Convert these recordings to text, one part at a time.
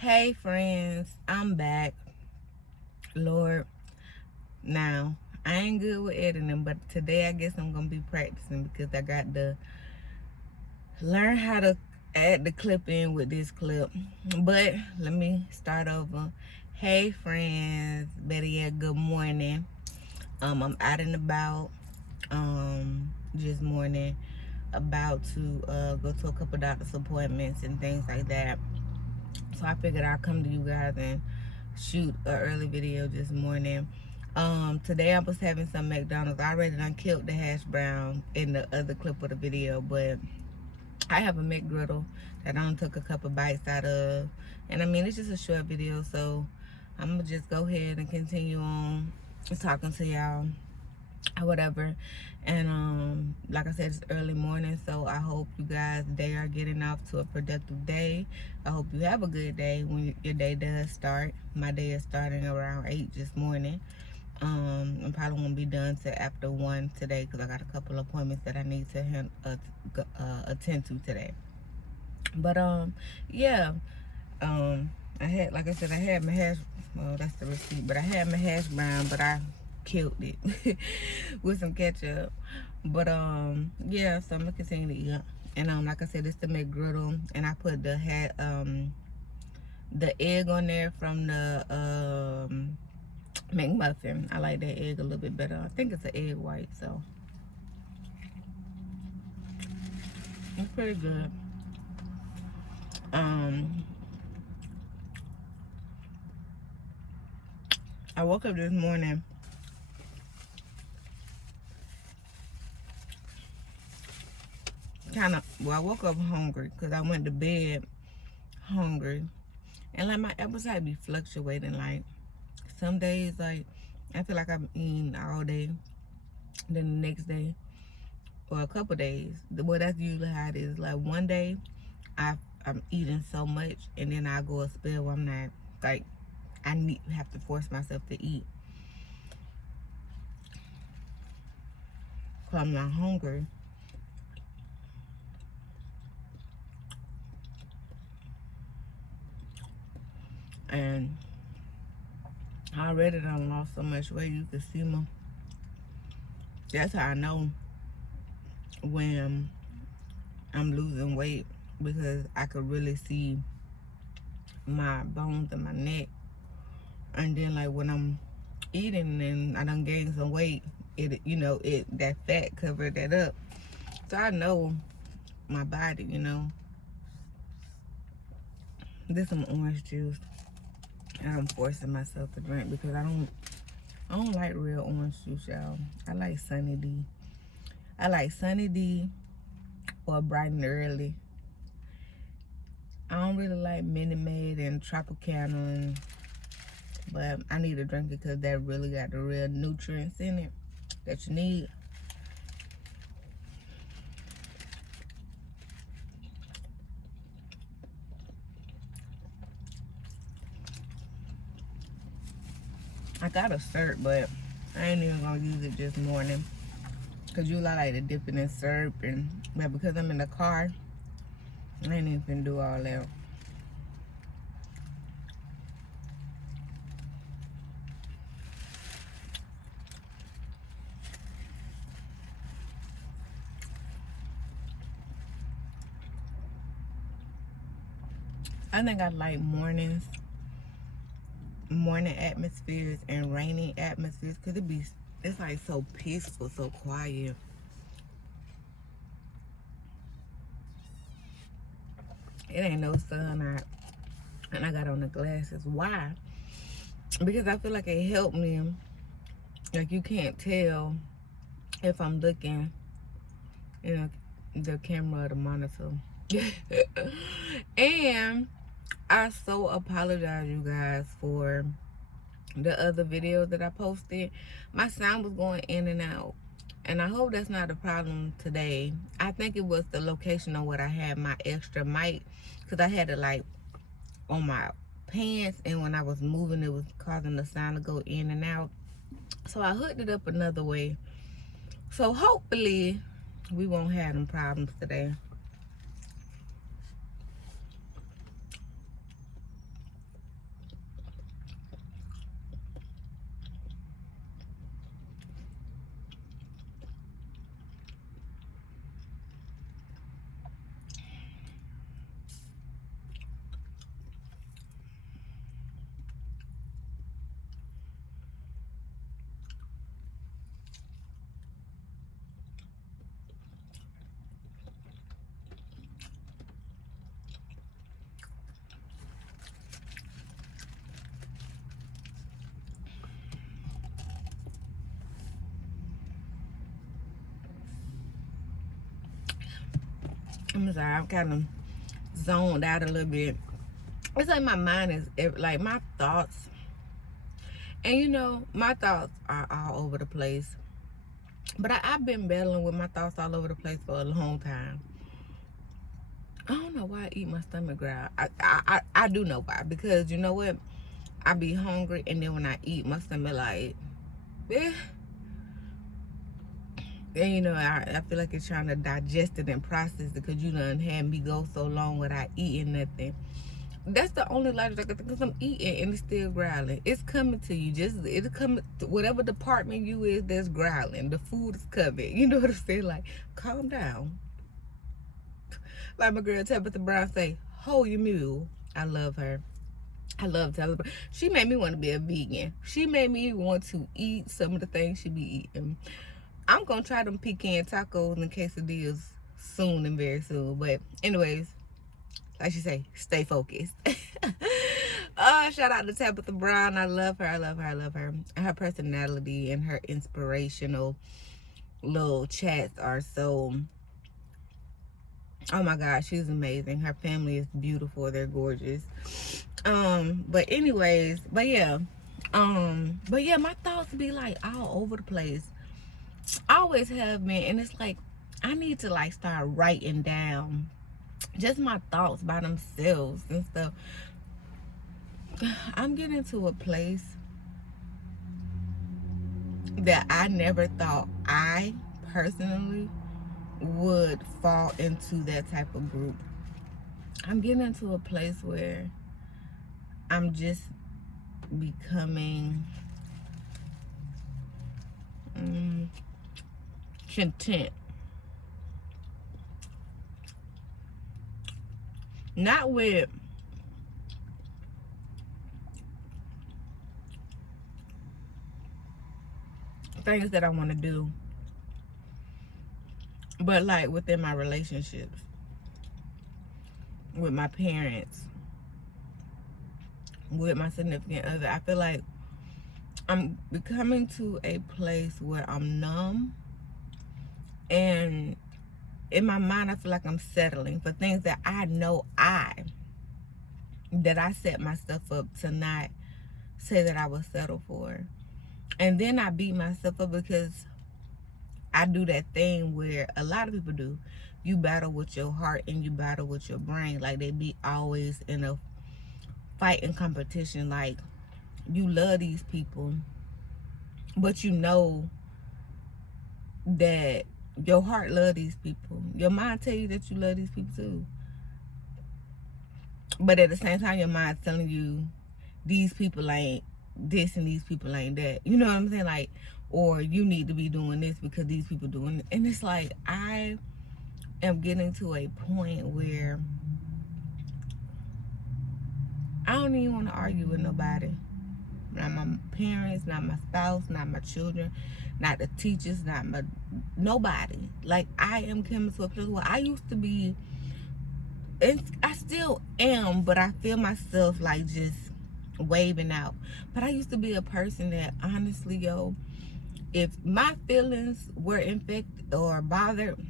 Hey friends, I'm back. Lord, now I ain't good with editing, but today I guess I'm gonna be practicing because I got to learn how to add the clip in with this clip. But let me start over. Hey friends, better yet, good morning. I'm out and about this morning, about to go to a couple doctor's appointments and things like that. So I figured I'll come to you guys and shoot an early video this morning. Today I was having some McDonald's. I already done killed the hash brown in the other clip of the video, but I have a McGriddle that I done took a couple bites out of. And I mean, it's just a short video, so I'm gonna just go ahead and continue on talking to y'all or whatever. And like I said, it's early morning, so I hope you guys they are getting off to a productive day. I hope you have a good day when your day does start. My day is starting around 8 this morning. I probably won't be done till after 1 today because I got a couple appointments that I need to attend to today. But yeah, I had, like I said, I had my hash, well, that's the receipt, but I had my hash brown, but I killed it with some ketchup. But yeah, so I'm gonna continue to eat. And like I said, it's the McGriddle, and I put the egg on there from the McMuffin. I like that egg a little bit better. I think it's an egg white, so it's pretty good. I woke up this morning I woke up hungry because I went to bed hungry, and like my appetite be fluctuating. Like some days, like I feel like I'm eating all day, then the next day or a couple days, well, that's usually how it is. Like one day I'm eating so much, and then I go a spell where I'm not, like, have to force myself to eat because I'm not hungry. And I already done lost so much weight. You can see me. That's how I know when I'm losing weight, because I could really see my bones in my neck. And then like when I'm eating and I done gained some weight, that fat covered that up. So I know my body, This is some orange juice, and I'm forcing myself to drink because I don't like real orange juice, y'all. I like Sunny D. I like Sunny D or Bright and Early. I don't really like Minute Maid and Tropicana, but I need to drink it because that really got the real nutrients in it that you need. I got a syrup, but I ain't even gonna use it this morning because I like to dip it in syrup, but because I'm in the car, I ain't even gonna do all that. I think I like morning atmospheres and rainy atmospheres because it's like so peaceful, so quiet. It ain't no sun out, and I got on the glasses. Why? Because I feel like it helped me. Like you can't tell if I'm looking, the camera or the monitor. And I so apologize, you guys, for the other video that I posted. My sound was going in and out, and I hope that's not a problem today. I think it was the location of what I had my extra mic, because I had it like on my pants, and when I was moving it was causing the sound to go in and out. So I hooked it up another way, so hopefully we won't have them problems today. I'm sorry, I'm kind of zoned out a little bit. It's like my mind is, like, my thoughts. And you know, my thoughts are all over the place. But I've been battling with my thoughts all over the place for a long time. I don't know why I eat my stomach growl. I do know why. Because you know what? I be hungry, and then when I eat, my stomach like, eh. And you know, I feel like it's trying to digest it and process it, because you done had me go so long without eating nothing. That's the only logic I can think, because I'm eating and it's still growling. It's coming to you. It'll come to whatever department you is that's growling. The food is coming. You know what I'm saying? Like, calm down. Like my girl Tabitha Brown say, hold your mule. I love her. I love Tabitha. She made me want to be a vegan. She made me want to eat some of the things she be eating. I'm gonna try them pecan tacos and quesadillas soon and very soon. But anyways, like she say, stay focused. Shout out to Tabitha Brown. I love her. I love her. I love her. Her personality and her inspirational little chats are so, oh my God, she's amazing. Her family is beautiful. They're gorgeous. But anyways, but yeah, my thoughts be like all over the place. I always have been, and it's like I need to like start writing down just my thoughts by themselves and stuff. I'm getting to a place that I never thought I personally would fall into that type of group. I'm getting into a place where I'm just becoming content. Not with things that I want to do, but like within my relationships, with my parents, with my significant other. I feel like I'm becoming to a place where I'm numb, and in my mind I feel like I'm settling for things that I know that I set myself up to not say that I would settle for. And then I beat myself up because I do that thing where a lot of people do. You battle with your heart and you battle with your brain. Like they be always in a fight and competition. Like you love these people, but you know that your heart love these people. Your mind tell you that you love these people too. But at the same time, your mind's telling you these people ain't this and these people ain't that. You know what I'm saying? Like, or you need to be doing this because these people doing it. And it's like, I am getting to a point where I don't even want to argue with nobody. Not my parents, not my spouse, not my children, not the teachers, not my nobody. Like I am coming to a place where I used to be, and I still am, but I feel myself like just waving out. But I used to be a person that honestly, yo, if my feelings were infected or bothered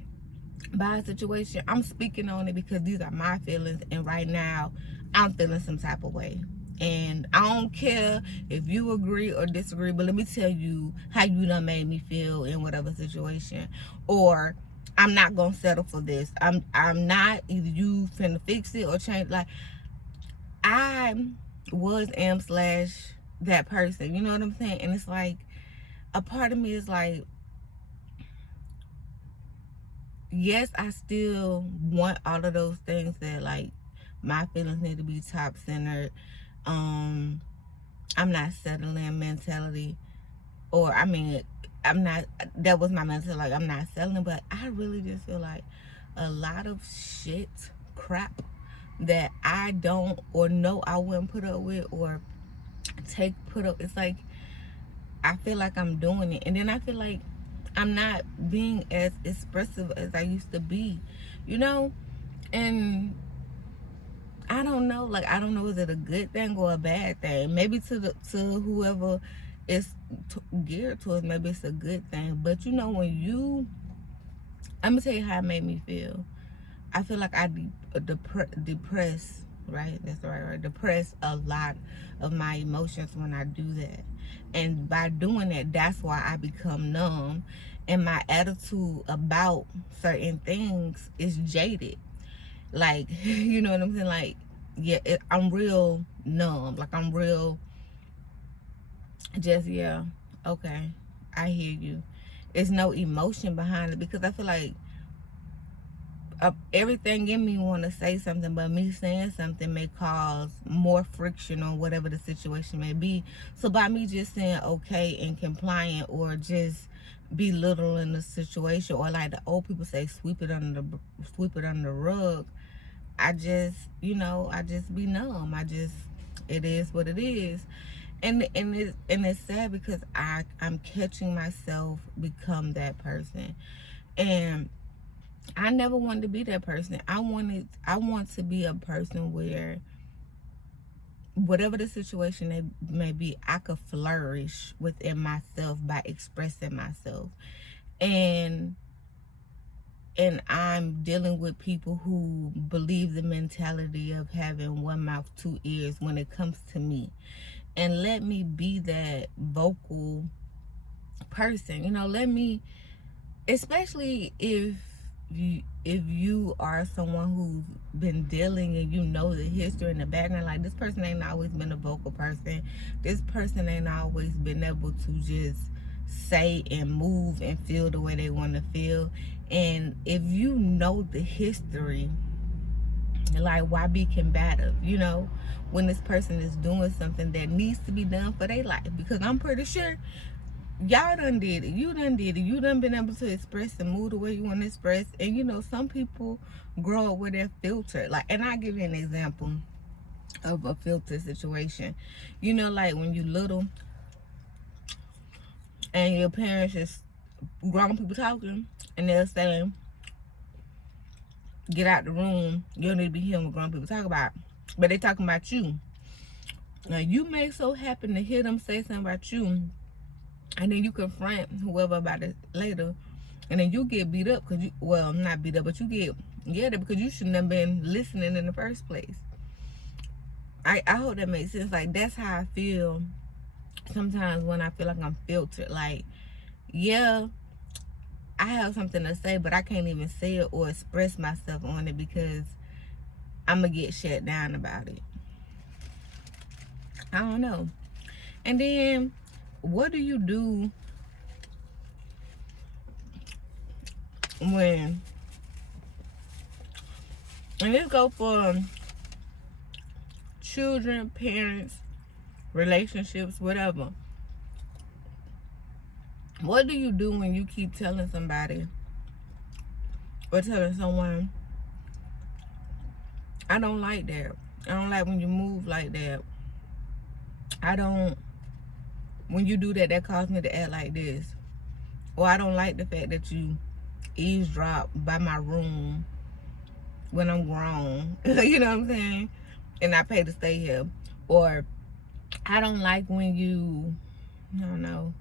by a situation, I'm speaking on it because these are my feelings, and right now I'm feeling some type of way. And I don't care if you agree or disagree, but let me tell you how you done made me feel in whatever situation. Or I'm not gonna settle for this. I'm not, either you finna fix it or change. Like I am / that person. You know what I'm saying? And it's like a part of me is like, yes, I still want all of those things that like my feelings need to be top centered. I'm not settling mentality, or I mean, I'm not, that was my mentality, like I'm not settling, but I really just feel like a lot of shit, crap that I don't or know I wouldn't put up with or put up, it's like I feel like I'm doing it, and then I feel like I'm not being as expressive as I used to be, you know. And I don't know, like I don't know, is it a good thing or a bad thing? Maybe to whoever it's geared towards, maybe it's a good thing. But you know, when I'm gonna tell you how it made me feel. I feel like I depress, right? That's right. Depress a lot of my emotions when I do that. And by doing that, that's why I become numb. And my attitude about certain things is jaded. Like, you know what I'm saying? Like, yeah, I'm real numb. Like, I'm real just, yeah, okay, I hear you. It's no emotion behind it, because I feel like everything in me want to say something, but me saying something may cause more friction on whatever the situation may be. So by me just saying okay and complying, or just belittling the situation, or like the old people say, sweep it under the rug, I just, I just be numb. It is what it is. And it's sad, because I'm catching myself become that person. And I never wanted to be that person. I want to be a person where whatever the situation may be, I could flourish within myself by expressing myself. And I'm dealing with people who believe the mentality of having one mouth, two ears when it comes to me. And let me be that vocal person. Let me, especially if you are someone who's been dealing, and the history and the background, like, this person ain't always been a vocal person. This person ain't always been able to just say and move and feel the way they want to feel. And if you know the history, like, why be combative, when this person is doing something that needs to be done for their life? Because I'm pretty sure y'all done did it. You done did it. You done been able to express and move the way you want to express. And some people grow up with their filter. Like, and I'll give you an example of a filter situation. Like when you little and your parents just grown people talking, and they'll say, get out the room, you don't need to be hearing what grown people talk about. But they talking about you. Now, you may so happen to hear them say something about you, and then you confront whoever about it later, and then you get beat up because not beat up, but you get yelled at because you shouldn't have been listening in the first place. I hope that makes sense. Like, that's how I feel sometimes when I feel like I'm filtered. Like, yeah, I have something to say, but I can't even say it or express myself on it because I'm gonna get shut down about it. I don't know. And then, what do you do when, and this go for children, parents, relationships, whatever. What do you do when you keep telling somebody or telling someone, I don't like that. I don't like when you move like that. When you do that, that causes me to act like this. Or I don't like the fact that you eavesdrop by my room when I'm grown. You know what I'm saying? And I pay to stay here. Or I don't like when you, I don't know,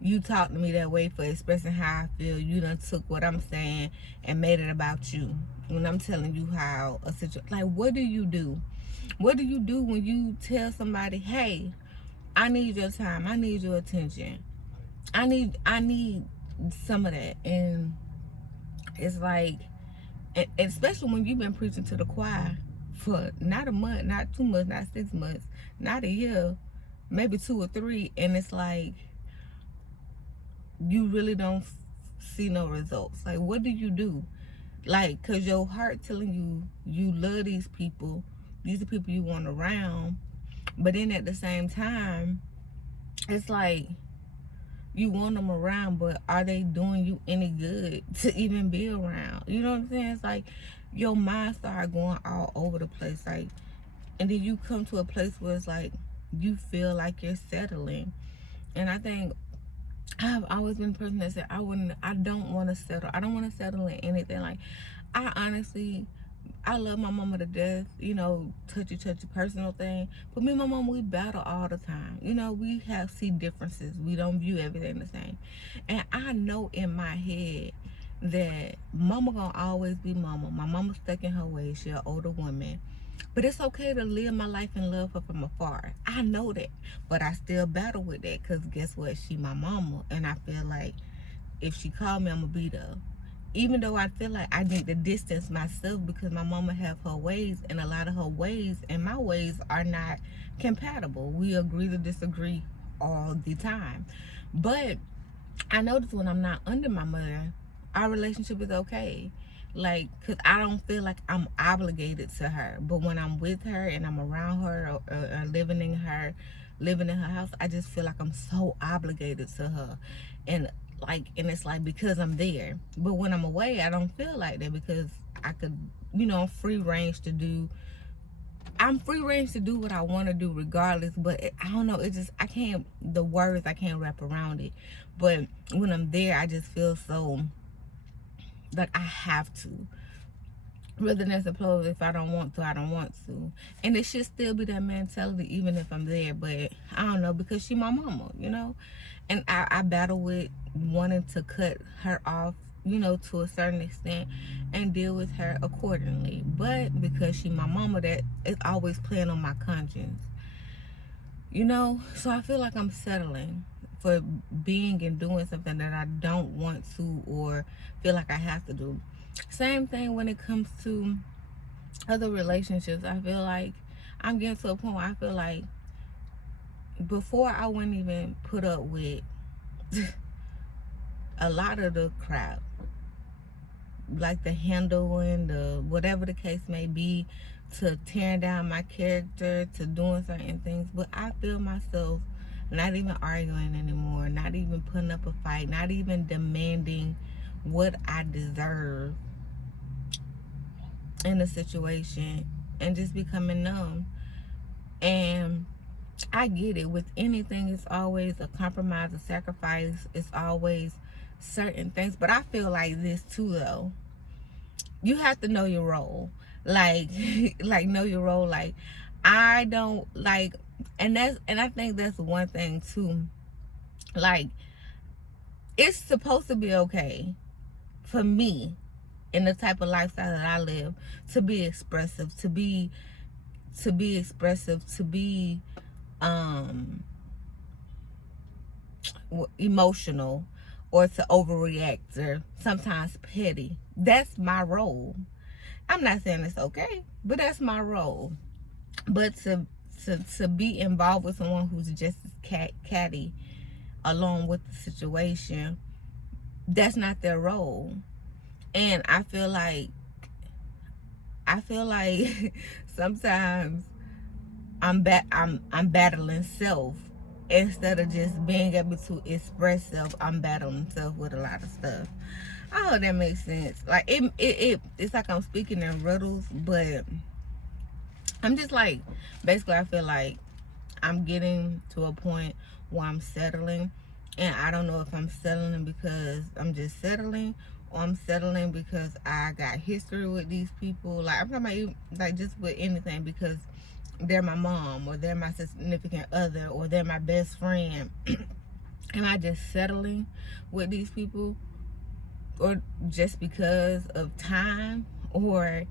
you talk to me that way for expressing how I feel. You done took what I'm saying and made it about you. When I'm telling you how a situation, like, what do you do? What do you do when you tell somebody, hey, I need your time, I need your attention, I need some of that? And it's like, and especially when you've been preaching to the choir for not a month, not 2 months, not 6 months, not a year, maybe 2 or 3, and it's like you really don't see no results. Like, what do you do? Like, cause your heart telling you love these people are people you want around, but then at the same time, it's like you want them around, but are they doing you any good to even be around? You know what I'm saying? It's like your mind start going all over the place, like, and then you come to a place where it's like you feel like you're settling. And I think I've always been a person that said I don't want to settle. I don't want to settle in anything. Like, I love my mama to death, touchy personal thing. But me and my mama, we battle all the time. We see differences. We don't view everything the same. And I know in my head that mama gonna always be mama. My mama's stuck in her ways. She an older woman. But it's okay to live my life and love her from afar. I know that. But I still battle with that because guess what? She my mama. And I feel like if she called me, I'm going to be there. Even though I feel like I need to distance myself because my mama have her ways, and a lot of her ways and my ways are not compatible. We agree to disagree all the time. But I notice when I'm not under my mother, our relationship is okay. Like, because I don't feel like I'm obligated to her. But when I'm with her and I'm around her or living in her house, I just feel like I'm so obligated to her. And it's like because I'm there. But when I'm away, I don't feel like that because I could, I'm free range to do what I want to do regardless. But I don't know, I can't wrap around it. But when I'm there, I just feel so like I have to. Rather than suppose if I don't want to, I don't want to. And it should still be that mentality even if I'm there. But I don't know, because she my mama, And I battle with wanting to cut her off, to a certain extent and deal with her accordingly. But because she my mama, that is always playing on my conscience. So I feel like I'm settling for being and doing something that I don't want to or feel like I have to do. Same thing when it comes to other relationships. I feel like I'm getting to a point where I feel like before I wouldn't even put up with a lot of the crap, like the handling, the whatever the case may be, to tearing down my character, to doing certain things. But I feel myself not even arguing anymore, not even putting up a fight, not even demanding what I deserve in a situation, and just becoming numb. And I get it. With anything, it's always a compromise, a sacrifice. It's always certain things. But I feel like this too, though. You have to know your role. Like know your role. Like, I don't like, and I think that's one thing too. Like, it's supposed to be okay for me, in the type of lifestyle that I live, to be expressive, to be emotional, or to overreact, or sometimes petty. That's my role. I'm not saying it's okay, but that's my role. But to be involved with someone who's just as catty along with the situation, that's not their role. And I feel like sometimes I'm battling self instead of just being able to express self. I'm battling self with a lot of stuff. I hope that makes sense. Like, it's like I'm speaking in riddles, but I'm just like, basically I feel like I'm getting to a point where I'm settling, and I don't know if I'm settling because I'm just settling, or I'm settling because I got history with these people. Like, I'm talking about, like, just with anything, because they're my mom, or they're my significant other, or they're my best friend. Am I just settling with these people, or just because of time, or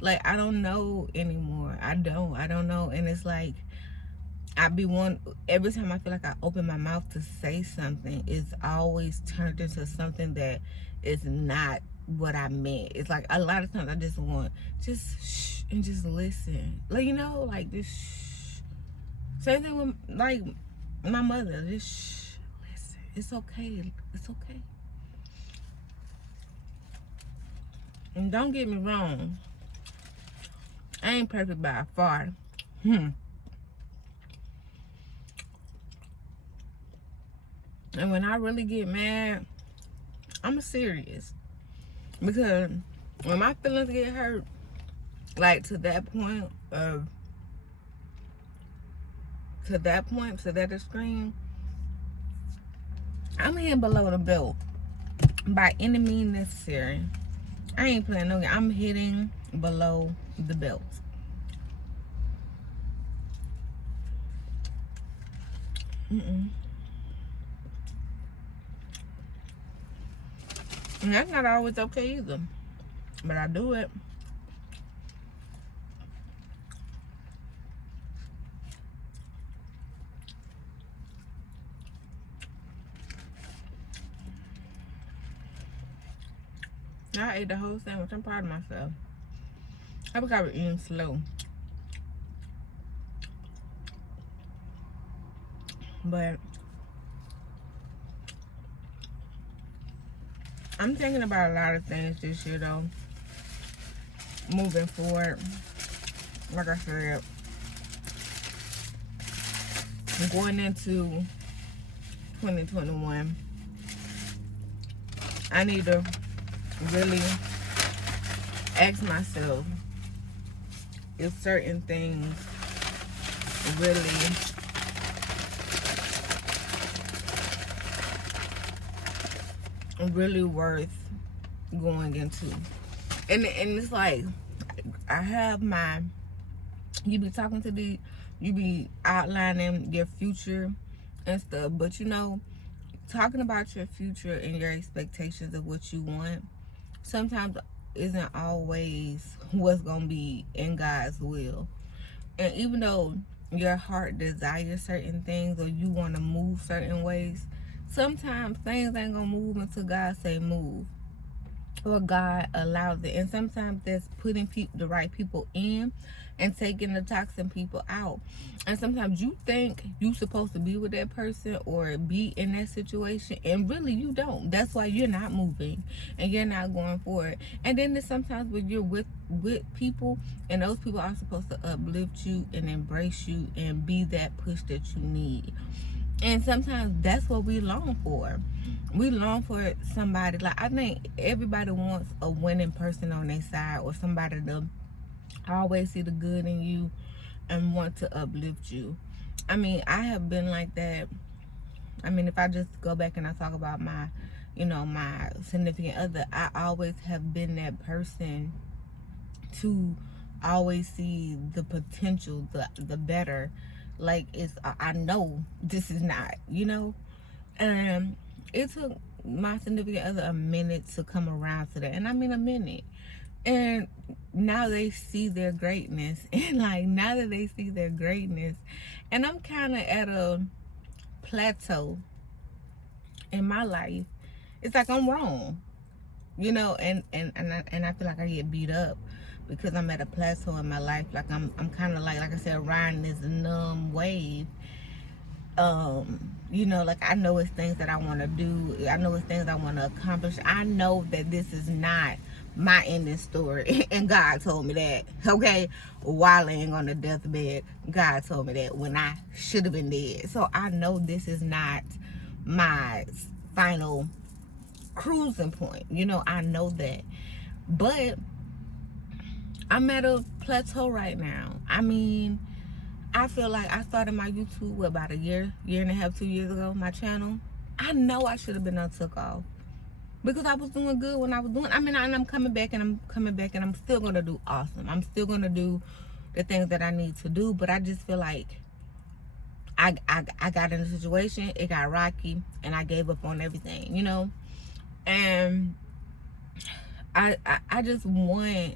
like, I don't know anymore. I don't know. And it's like, every time I feel like I open my mouth to say something, it's always turned into something that is not what I meant. It's like, a lot of times I just want just shh and just listen. Like, like, just shh. Same thing with, like, my mother. Just shh, listen. It's okay. It's okay. And don't get me wrong, I ain't perfect by far. And when I really get mad, I'm serious. Because when my feelings get hurt, like to that extreme, I'm hitting below the belt by any means necessary. I ain't playing no game. I'm hitting below the belt. And that's not always okay either. But I do it. I ate the whole sandwich. I'm proud of myself. I think I was eating slow. But I'm thinking about a lot of things this year though. Moving forward. Like I said, I'm going into 2021. I need to really ask myself if certain things really worth going into. And it's like, I have my, you be talking to you be outlining your future and stuff, but you know, talking about your future and your expectations of what you want sometimes isn't always what's gonna be in God's will. And even though your heart desires certain things or you want to move certain ways, sometimes things ain't gonna move until God say move, or God allows it. And sometimes that's putting the right people in and taking the toxic people out. And sometimes you think you supposed to be with that person or be in that situation, and really you don't. That's why you're not moving and you're not going forward. And then there's sometimes when you're with people, and those people are supposed to uplift you and embrace you and be that push that you need. And sometimes that's what we long for. We long for somebody. Like, I think everybody wants a winning person on their side, or somebody to always see the good in you and want to uplift you. I mean, I have been like that. I mean, if I just go back and I talk about my, you know, my significant other, I always have been that person to always see the potential, the better. Like, I know this is not, you know. And it took my significant other a minute to come around to that. And I mean a minute. And now they see their greatness. And like, now that they see their greatness, and I'm kind of at a plateau in my life, it's like I'm wrong, you know. And I feel like I get beat up because I'm at a plateau in my life. Like I'm kind of like I said, riding this numb wave. You know, like, I know it's things that I want to do. I know it's things I want to accomplish. I know that this is not my ending story. And God told me that, okay? While laying on the deathbed, God told me that when I should have been dead. So I know this is not my final cruising point. You know, I know that. But I'm at a plateau right now. I mean, I feel like I started my YouTube about a year and a half, 2 years ago, my channel. I know I should have been on took off because I was doing good when I was doing. I mean, I'm coming back and I'm still gonna do awesome. I'm still gonna do the things that I need to do, but I just feel like I got in a situation, it got rocky, and I gave up on everything, you know. And I just want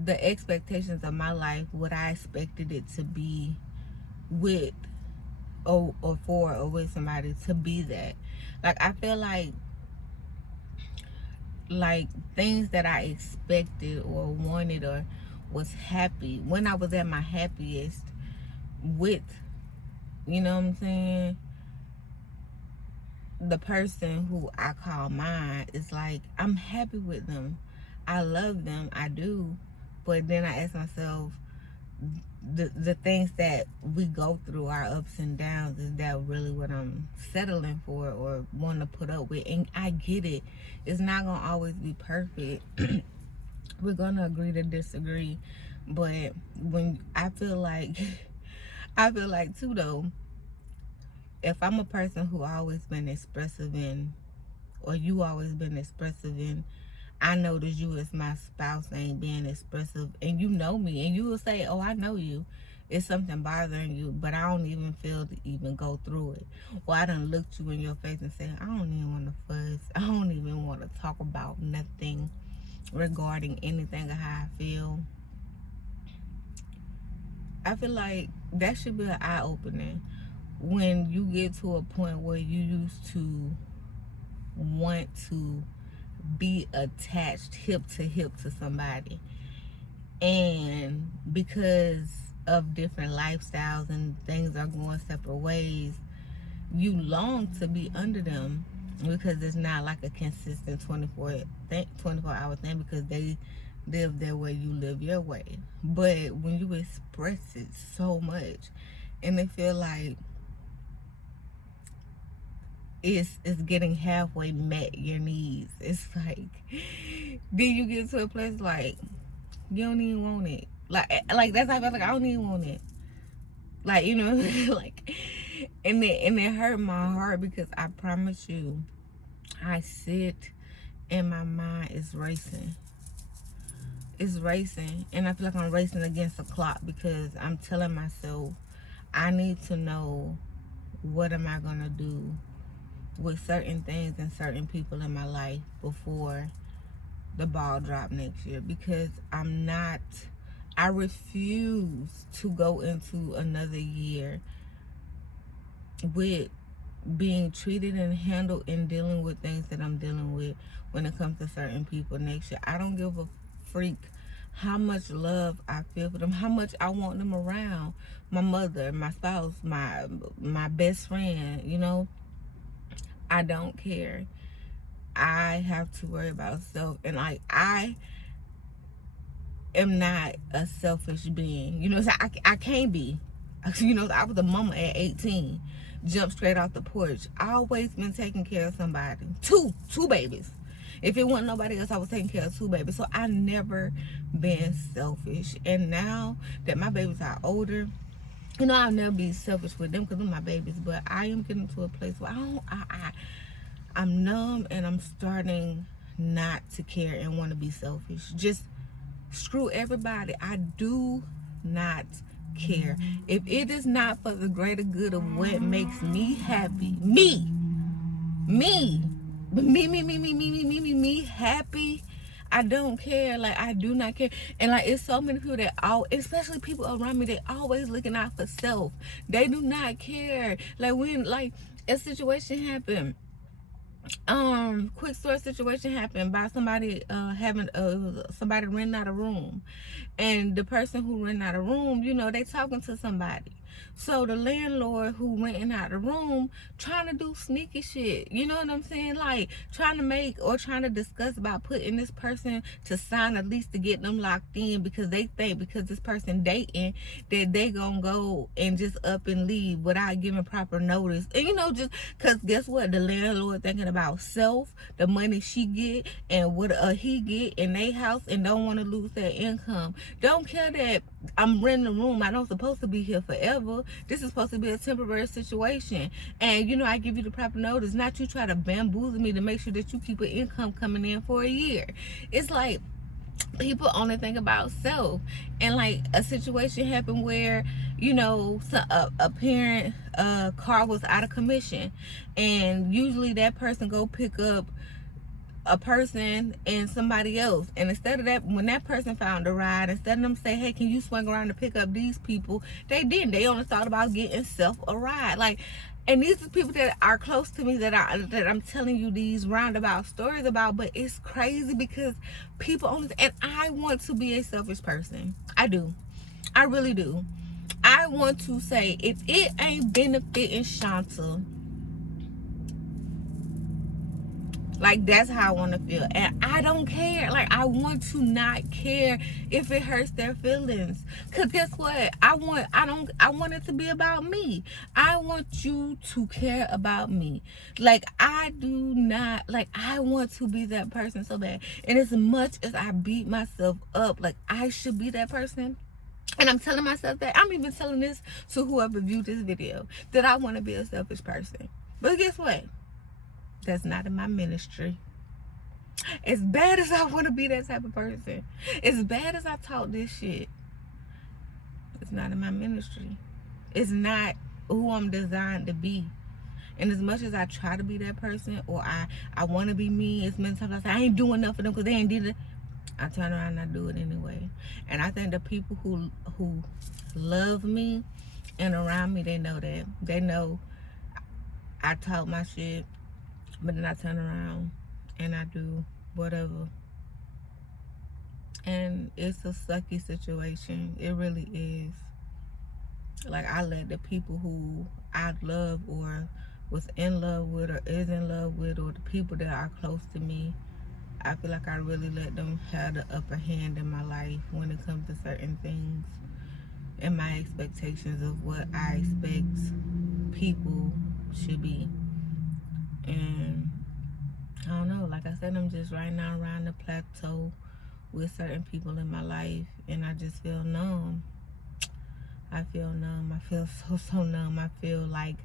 the expectations of my life, what I expected it to be with or for or with somebody, to be that. Like, I feel like things that I expected or wanted or was happy when I was at my happiest with, you know what I'm saying, the person who I call mine, is like, I'm happy with them, I love them, I do. But then I ask myself, the things that we go through, our ups and downs, is that really what I'm settling for or want to put up with? And I get it. It's not going to always be perfect. We're going to agree to disagree. But when I feel like too though, if I'm a person who always been expressive in, or you always been expressive in, I notice you as my spouse ain't being expressive, and you know me, and you will say, oh, I know you, it's something bothering you, but I don't even feel to even go through it. Or I done looked you in your face and said, I don't even want to fuss. I don't even want to talk about nothing regarding anything of how I feel. I feel like that should be an eye-opening when you get to a point where you used to want to be attached hip to hip to somebody, and because of different lifestyles and things are going separate ways, you long to be under them because it's not like a consistent 24-hour thing, because they live their way, you live your way. But when you express it so much and they feel like it's getting halfway met your needs, it's like, then you get to a place like you don't even want it. Like that's how I feel. Like I don't even want it. Like, you know, like, and it hurt my heart because I promise you, I sit and my mind is racing. It's racing, and I feel like I'm racing against the clock because I'm telling myself I need to know what am I gonna do with certain things and certain people in my life before the ball drop next year, because I refuse to go into another year with being treated and handled and dealing with things that I'm dealing with when it comes to certain people next year. I don't give a freak how much love I feel for them, how much I want them around. My mother, my spouse, my best friend, you know, I don't care. I have to worry about self, and like I am not a selfish being, you know. So I can't be, you know. I was a mama at 18, jumped straight off the porch. I always been taking care of somebody, two babies. If it wasn't nobody else, I was taking care of two babies. So I never been selfish. And now that my babies are older, you know, I'll never be selfish with them because they're my babies. But I am getting to a place where I'm numb, and I'm starting not to care and want to be selfish. Just screw everybody. I do not care. If it is not for the greater good of what makes me happy, me happy, I don't care. Like, I do not care. And like, it's so many people that especially people around me, they always looking out for self. They do not care. Like, when like a situation happened, quick story situation happened by somebody having somebody renting out a room, and the person who renting out a room, you know, they talking to somebody. So the landlord who renting out the room trying to do sneaky shit, you know what I'm saying? Like trying to discuss about putting this person to sign a lease to get them locked in, because they think because this person dating that they gonna go and just up and leave without giving proper notice. And you know, just because guess what, the landlord thinking about self, the money she get and what he get in their house, and don't want to lose their income. Don't care that I'm renting a room. I don't supposed to be here forever. This is supposed to be a temporary situation. And you know, I give you the proper notice, not you try to bamboozle me to make sure that you keep an income coming in for a year. It's like people only think about self. And like a situation happened where, you know, a parent car was out of commission, and usually that person go pick up a person and somebody else, and instead of that, when that person found a ride, instead of them say, hey, can you swing around to pick up these people, they didn't. They only thought about getting self a ride. Like, and these are people that are close to me that I'm telling you these roundabout stories about. But it's crazy because people only, and I want to be a selfish person. I do. I really do. I want to say, if it ain't benefiting Shanta, like, that's how I want to feel. And I don't care. Like, I want to not care if it hurts their feelings. Because guess what? I want it to be about me. I want you to care about me. Like, I do not, like, I want to be that person so bad. And as much as I beat myself up, like, I should be that person. And I'm telling myself that. I'm even telling this to whoever viewed this video, that I want to be a selfish person. But guess what? That's not in my ministry. As bad as I want to be that type of person, as bad as I talk this shit, It's not in my ministry. It's not who I'm designed to be. And as much as I try to be that person, or I want to be me, as many times I say I ain't doing enough for them because they ain't did it, I turn around and I do it anyway. And I think the people who love me and around me, they know that. They know I talk my shit, but then I turn around and I do whatever. And it's a sucky situation. It really is. Like, I let the people who I love or was in love with or is in love with, or the people that are close to me, I feel like I really let them have the upper hand in my life when it comes to certain things and my expectations of what I expect people should be. And I don't know, like I said, I'm just right now around the plateau with certain people in my life, and I just feel numb. I feel numb. I feel so numb. I feel like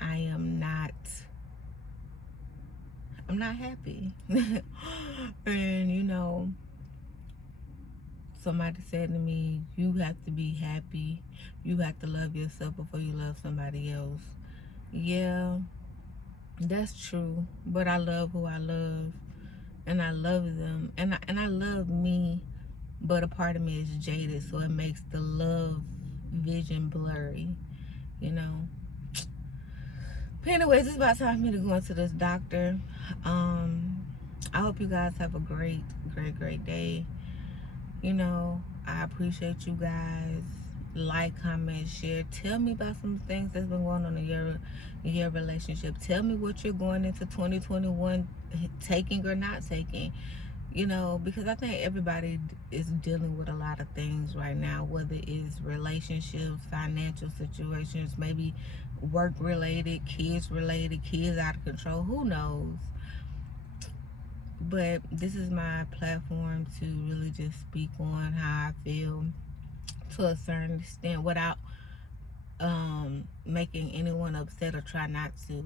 I'm not happy. And you know, somebody said to me, you have to be happy. You have to love yourself before you love somebody else. Yeah, that's true. But I love who I love, and I love them, and I love me. But a part of me is jaded, so it makes the love vision blurry, you know. But anyways, it's about time for me to go into this doctor. I hope you guys have a great day. You know, I appreciate you guys. Like, comment, share. Tell me about some things that's been going on in your relationship. Tell me what you're going into 2021 taking or not taking. You know, because I think everybody is dealing with a lot of things right now, whether it's relationships, financial situations, maybe work related, kids out of control, who knows. But this is my platform to really just speak on how I feel to a certain extent without making anyone upset or try not to.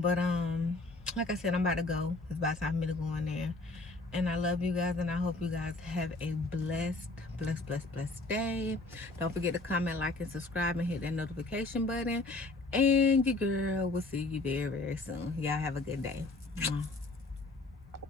But like I said, I'm about to go. It's about time for me to go in there. And I love you guys, and I hope you guys have a blessed day. Don't forget to comment, like, and subscribe, and hit that notification button. And your girl will see you very soon. Y'all have a good day. Mwah.